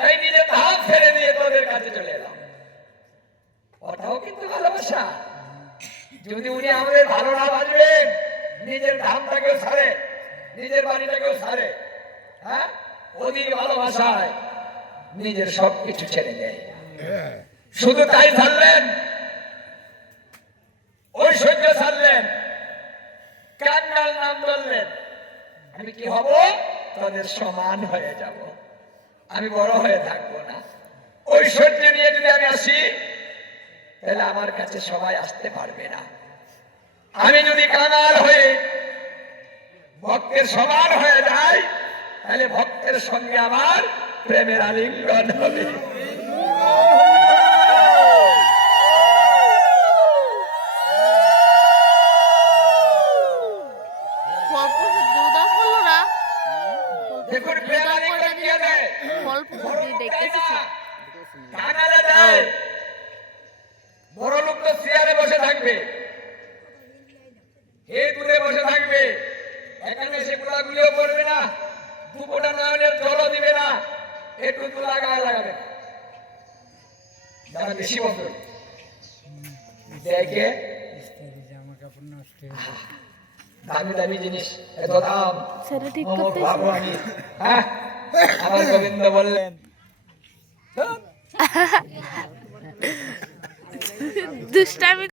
তাই নিজের ধাম ছেড়ে দিয়ে তোদের কাছে চলে এলাম। ওটাও কিন্তু ভালোবাসা। যদি উনি আমাদের ভালো না বাসবেন, নিজের ধামটাকেও ছাড়ে, নিজের বাড়িটাকেও ছাড়ে, হ্যাঁ, অধিক ভালোবাসায় নিজের সবকিছু ছেড়ে দেয়। শুধু তাই ছাড়লেন, ঐশ্বর্য ছাড়লেন, কান্নার নাম বললেন, আমি কি হব? তাদের সমান হয়ে যাব, আমি বড় হয়ে থাকবো না। ঐশ্বর্য নিয়ে যদি আমি আসি, তাহলে আমার কাছে সবাই আসতে পারবে না। আমি যদি কাঙাল হয়ে ভক্তের সমান হয়ে যাই, তাহলে ভক্তের সঙ্গে আমার প্রেমের আলিঙ্গন হবে। দেখুন প্রেম আলিঙ্গন কি হবে? কাঙালে যায়, বড় লোক তো চেয়ারে বসে থাকবে, এ দূরে বসে থাকবে, এখানে এসে গুলাগুলিও করবে না, দুপোটা নয়নের জলও দিবে না, একটু লাগায় লাগাবে। যারা বেশি বছর দেখে দামি দামি জিনিস, এত দাম, হ্যাঁ, আমার গোবিন্দ বললেন দুষ্টামি